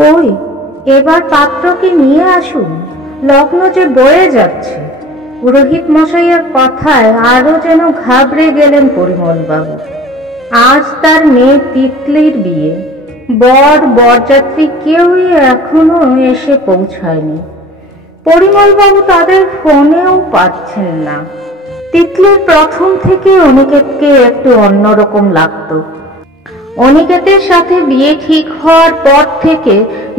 কই, এবার পাত্রকে নিয়ে আসুন, লগ্ন যে বয়ে যাচ্ছে। পুরোহিত মশাইয়ের কথায় আরো যেন ঘাবড়ে গেলেন পরিমলবাবু। আজ তার মেয়ে তিতলির বিয়ে, বরযাত্রী কেউই এখনো এসে পৌঁছায়নি। পরিমলবাবু তাদের ফোনেও পাচ্ছেন না। তিতলির প্রথম থেকে অনিকেতকে একটু অন্যরকম লাগতো। অনিকেতের সাথে বিয়ে ঠিক হওয়ার পর থেকে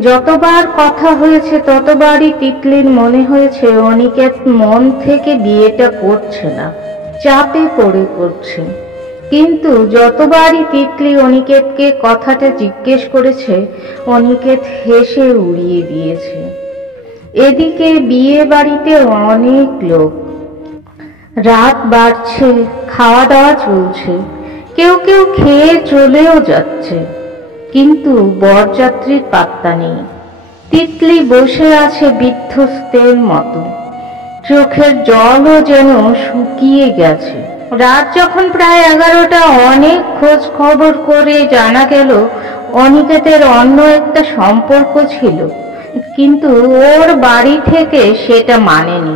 যতবার কথা হয়েছে ততবারই তিতলির মনে হয়েছে অনিকেত মন থেকে বিয়েটা করছে না, চাপে পড়ে করছে। কিন্তু যতবারই তিতলি অনিকেতকে কথাটা জিজ্ঞেস করেছে, অনিকেত হেসে উড়িয়ে দিয়েছে। এদিকে বিয়ে বাড়িতে অনেক লোক, রাত বাড়ছে, খাওয়া দাওয়া চলছে, কেউ কেউ খেয়ে চলেও যাচ্ছে, কিন্তু বরযাত্রীর পাত্তা নেই। তিতলি বসে আছে বিধ্বস্তের মতো, চোখের জলও যেন শুকিয়ে গেছে। রাত যখন প্রায় 11টা, অনেক খোঁজ খবর করে জানা গেল অনিকেতের অন্য একটা সম্পর্ক ছিল, কিন্তু ওর বাড়ি থেকে সেটা মানেনি।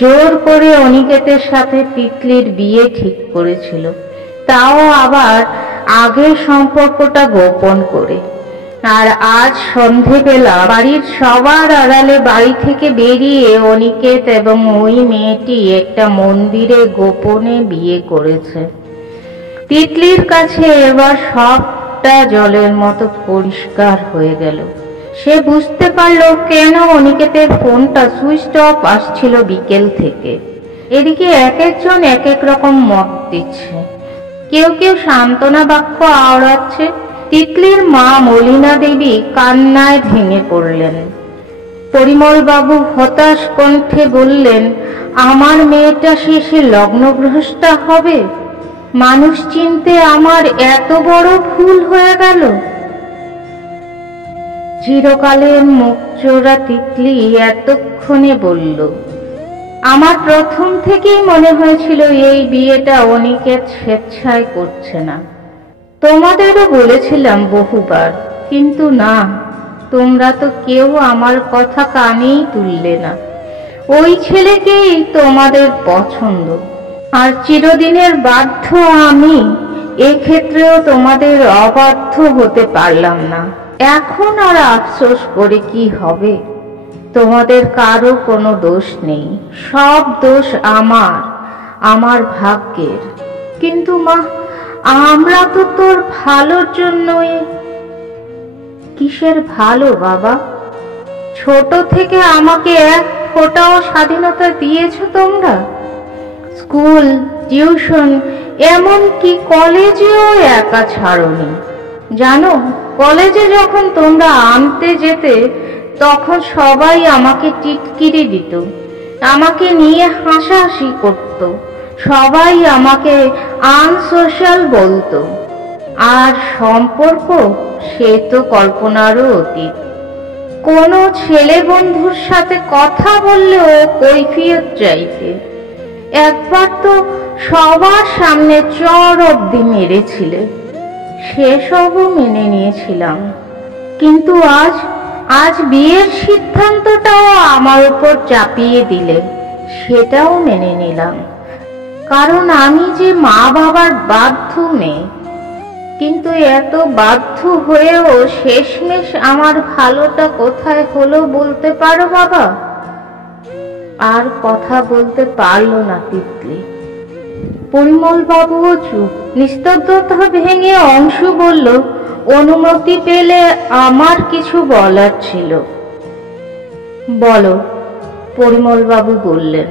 জোর করে অনিকেতের সাথে তিতলির বিয়ে ঠিক করেছিল, তাও আবার আগের সম্পর্কটা গোপন করে। আর আজ সন্ধেবেলা বাড়ির সবার আড়ালে বাড়ি থেকে বেরিয়ে অনিকেত এবং ওই মেয়েটি একটা মন্দিরে গোপনে বিয়ে করেছে। তিতলির কাছে এবার সবটা জলের মতো পরিষ্কার হয়ে গেল। সে বুঝতে পারল কেন অনিকেতের ফোনটা সুইচ অফ আসছিল বিকেল থেকে। এদিকে এক একজন এক এক রকম মত দিচ্ছে, কেউ কেউ সান্ত্বনা বাক্য আওড়াচ্ছে। তিতলির মা মলিনা দেবী কান্নায় ভেঙে পড়লেন। পরিমলবাবু হতাশ কণ্ঠে বললেন, আমার মেয়েটা শেষে লগ্নভ্রষ্টা হবে? মানুষ চিনতে আমার এত বড় ভুল হয়ে গেল? চিরকালের মুখচোরা তিতলি এতক্ষণে বলল, আমার প্রথম থেকেই মনে হয়েছিল এই বিয়েটা অনিকেত স্বেচ্ছায় করছে না। তোমাদেরও বলেছিলাম বহুবার, কিন্তু না, তোমরা তো কেউ আমার কথা কানেই তুললে না। ওই ছেলেকেই তোমাদের পছন্দ, আর চিরদিনের বাধ্য আমি। এক্ষেত্রেও তোমাদের অবাধ্য হতে পারলাম না। এখন আর আফসোস করে কি হবে? তোমাদের কারো কোনো দোষ নেই, সব দোষ আমার ভাগ্যের। কিন্তু মা, আমরা তো তোর ভালোর জন্যই। কিসের ভালো বাবা? ছোট থেকে আমাকে এক ফোঁটাও স্বাধীনতা দিয়েছ তোমরা। স্কুল, টিউশন, এমনকি কলেজেও একা ছাড়োনি। জানো, কলেজে যখন তোমরা আনতে যেতে তখন সবাই আমাকে টিটকিরি দিত, আমাকে নিয়ে হাসাহাসি করত, সবাই আমাকে আনসোশ্যাল বলতো। আর সম্পর্ক, সে তো কল্পনারও অতীত। কোনো ছেলে বন্ধুর সাথে কথা বললেও কৈফিয়ত চাইতে। একবার তো সবার সামনে চর অবধি মেরেছিলে, সেসবও মেনে নিয়েছিলাম। কিন্তু আজ বিয়ের সিদ্ধান্তটাও আমার উপর চাপিয়ে দিলে, সেটাও মেনে নিলাম, কারণ আমি যে মা বাবার বাধ্য মেয়ে। কিন্তু এত বাধ্য হয়েও শেষমেশ আমার ভালোটা কোথায় হলো বলতে পারো বাবা? আর কথা বলতে পারল না তিতলি। পরিমলবাবুও চুপ। নিস্তব্ধতা ভেঙে অংশু বলল, অনুমতি পেলে আমার কিছু বলার ছিল। বলো, পরিমলবাবু বললেন।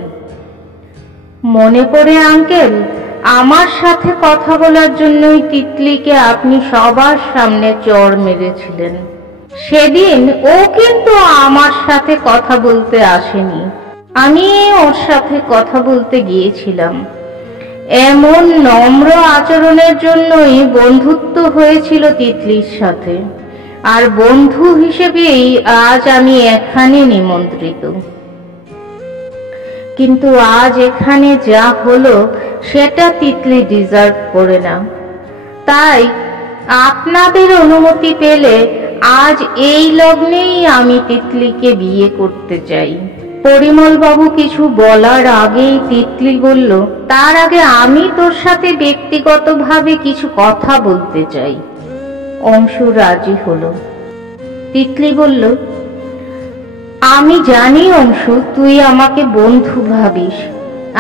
মনে পড়ে আঙ্কেল, আমার সাথে কথা বলার জন্যই তিতলিকে আপনি সবার সামনে চড় মেরেছিলেন। সেদিন ও কিন্তু আমার সাথে কথা বলতে আসেনি, আমি ওর সাথে কথা বলতে গিয়েছিলাম। এমন নম্র আচরণের জন্যই বন্ধুত্ব হয়েছিল তিতলির সাথে, আর বন্ধু হিসেবেই আজ আমি এখানে নিমন্ত্রিত। কিন্তু আজ এখানে যা হলো সেটা তিতলি ডিজার্ভ করে না। তাই আপনাদের অনুমতি পেলে আজ এই লগ্নেই আমি তিতলিকে বিয়ে করতে চাই। পরিমল বাবু কিছু বলার আগেই তিতলি বলল, তার আগে আমি তোর সাথে ব্যক্তিগতভাবে কিছু কথা বলতে চাই। অংশু রাজি হলো। তিতলি বলল, আমি জানি অংশু, তুই আমাকে বন্ধু ভাবিস,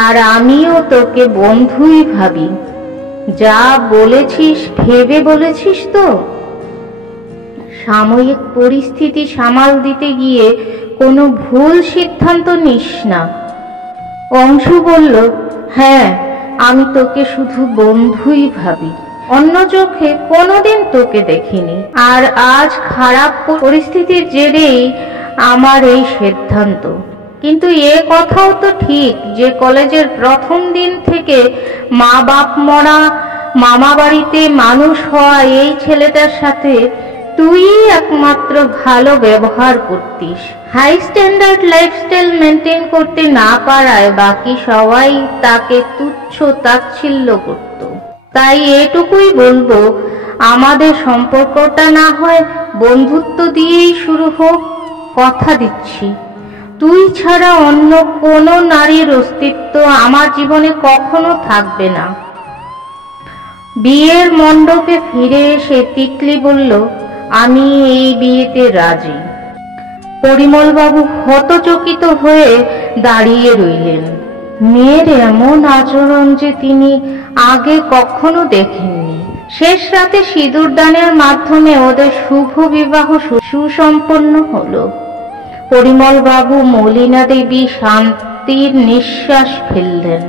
আর আমিও তোকে বন্ধুই ভাবি। যা বলেছিস ভেবে বলেছিস তো? সাময়িক পরিস্থিতি সামাল দিতে গিয়ে কোনো ভুল সিদ্ধান্ত নিস না। অংশু বলল, হ্যাঁ, আমি তোকে শুধু বন্ধুই ভাবি, অন্য চোখে কোনোদিন তোকে দেখিনি। আর আজ খারাপ পরিস্থিতির জেরেই আমার এই সিদ্ধান্ত। কিন্তু এ কথাও তো ঠিক যে কলেজের প্রথম দিন থেকে মা বাপ মরা মামা বাড়িতে মানুষ হওয়া এই ছেলেটার সাথে তুই একমাত্র ভালো ব্যবহার করতিস। হাই স্ট্যান্ডার্ড লাইফস্টাইল মেনটেন করতে না পারায় বাকি সবাই তাকে তুচ্ছ তাচ্ছিল্য করত। তাই এটুকুই বলবো, আমাদের সম্পর্কটা না হয় বন্ধুত্ব দিয়েই শুরু হোক। কথা দিচ্ছি, তুই ছাড়া অন্য কোনো নারীর অস্তিত্ব আমার জীবনে কখনো থাকবে না। বিয়ের মণ্ডপে ফিরে এসে তিতলি বলল, আমি এই বিয়েতে রাজি। পরিমল বাবু হতচকিত হয়ে দাঁড়িয়ে রইলেন। মেয়ের এমন আচরণ যে তিনি আগে কখনো দেখেননি। শেষ রাতে সিঁদুর দানের মাধ্যমে ওদের শুভ বিবাহ সুসম্পন্ন হলো। পরিমল বাবু, মলিনা দেবী শান্তির নিঃশ্বাস ফেললেন।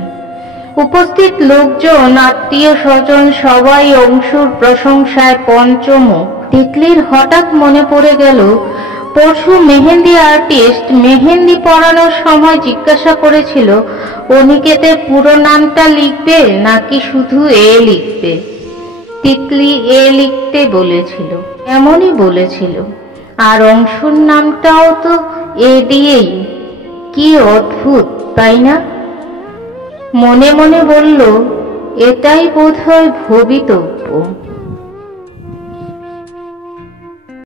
উপস্থিত লোকজন, আত্মীয় স্বজন সবাই অংশুর প্রশংসায় পঞ্চমুখ। তিতলির হঠাৎ মনে পড়ে গেল, পরশু মেহেন্দি আর্টিস্ট মেহেন্দি পরানোর সময় জিজ্ঞাসা করেছিল অনিকেতের পুরো নামটা লিখবে নাকি শুধু এ লিখবে। তিতলি এ লিখতে বলেছিল, এমনই বলেছিল। আর অংশুর নামটাও তো এ দিয়েই। কি অদ্ভুত, তাই না? মনে মনে বলল, এটাই বোধহয় ভবিতব্য।